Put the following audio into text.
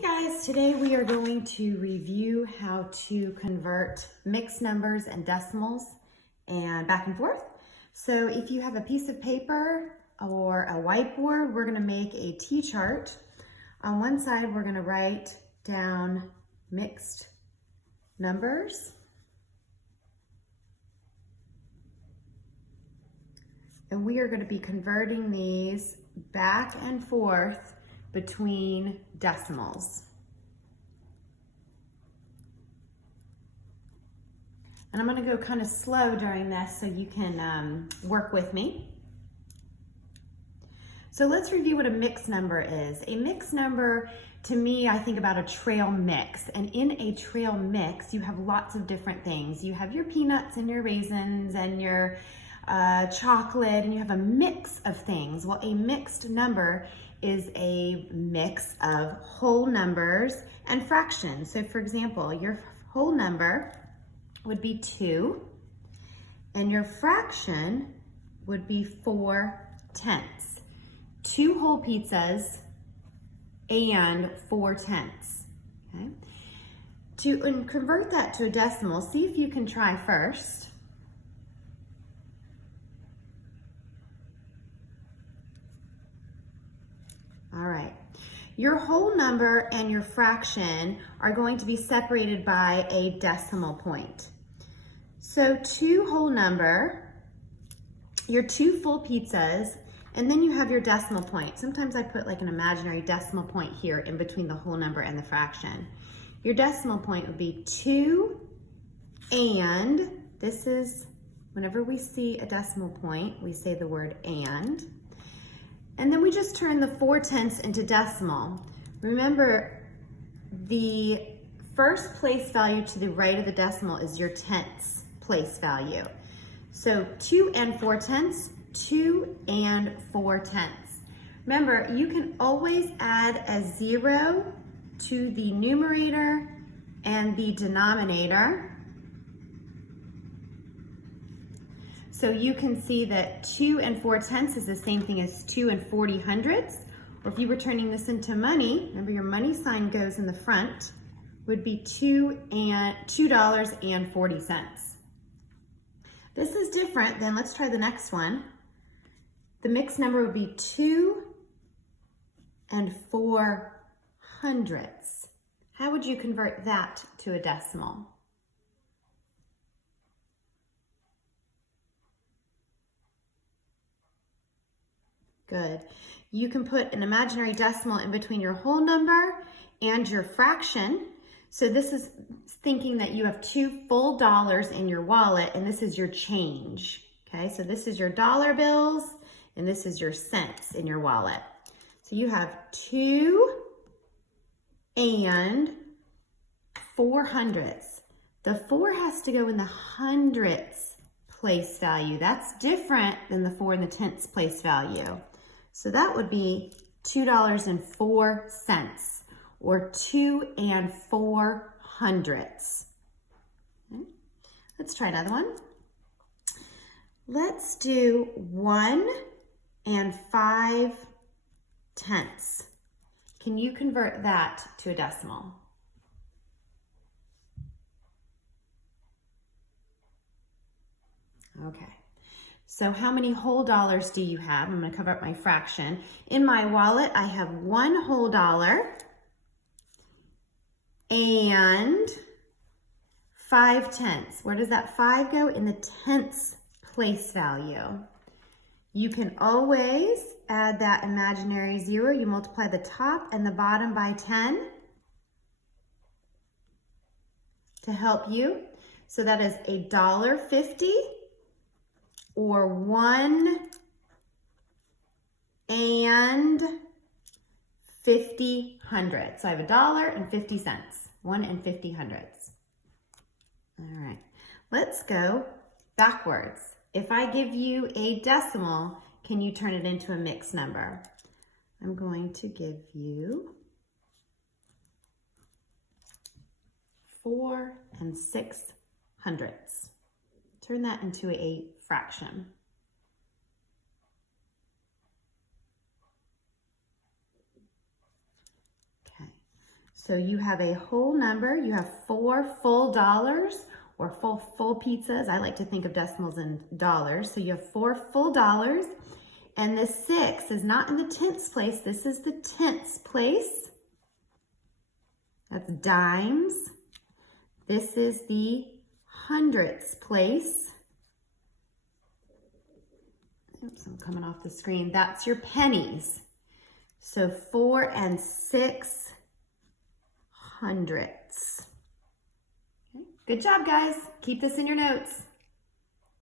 Hey guys, today we are going to review how to convert mixed numbers and decimals and back and forth. So if you have a piece of paper or a whiteboard, we're going to make a T-chart. On one side, we're going to write down mixed numbers. And we are going to be converting these back and forth between decimals. And I'm going to go kind of slow during this so you can work with me. So let's review what a mixed number is. A mixed number, to me, I think about a trail mix. And in a trail mix, you have lots of different things. You have your peanuts and your raisins and your chocolate, and you have a mix of things. Well, a mixed number is a mix of whole numbers and fractions. So for example, your whole number would be 2, and your fraction would be 4/10. 2 whole pizzas and 4/10. Okay? To convert that to a decimal, see if you can try first. All right, your whole number and your fraction are going to be separated by a decimal point. So 2 whole number, your 2 full pizzas, and then you have your decimal point. Sometimes I put like an imaginary decimal point here in between the whole number and the fraction. Your decimal point would be 2, and this is, whenever we see a decimal point, we say the word and. And then we just turn the 4/10 into decimal. Remember, the first place value to the right of the decimal is your tenths place value. So 2 and 4/10, 2 and 4/10. Remember, you can always add a 0 to the numerator and the denominator. So you can see that 2 and 4/10 is the same thing as 2 and 40/100. Or if you were turning this into money, remember your money sign goes in the front, would be $2.40. This is different than, let's try the next one. The mixed number would be 2 and 4/100. How would you convert that to a decimal? Good. You can put an imaginary decimal in between your whole number and your fraction. So this is thinking that you have 2 full dollars in your wallet, and this is your change. Okay, so this is your dollar bills, and this is your cents in your wallet. So you have 2 and 4/100. The 4 has to go in the hundredths place value. That's different than the 4 in the tenths place value. So that would be $2.04, or 2 and 4/100. Okay. Let's try another one. Let's do 1 and 5/10. Can you convert that to a decimal? Okay. So how many whole dollars do you have? I'm going to cover up my fraction. In my wallet, I have 1 whole dollar and 5/10. Where does that 5 go? In the tenths place value. You can always add that imaginary 0. You multiply the top and the bottom by 10 to help you. So that is $1.50. Or 1 and 50/100. So I have $1.50, 1 and 50/100. All right, let's go backwards. If I give you a decimal, can you turn it into a mixed number? I'm going to give you 4 and 6/100. Turn that into a fraction. Okay, So you have a whole number, you have 4 full dollars or full pizzas. I like to think of decimals in dollars. So you have 4 full dollars, and the 6 is not in the tenths place. This is the tenths place. That's dimes. This is the hundredths place. Oops, I'm coming off the screen. That's your pennies. So 4 and 6 hundredths. Okay. Good job, guys. Keep this in your notes.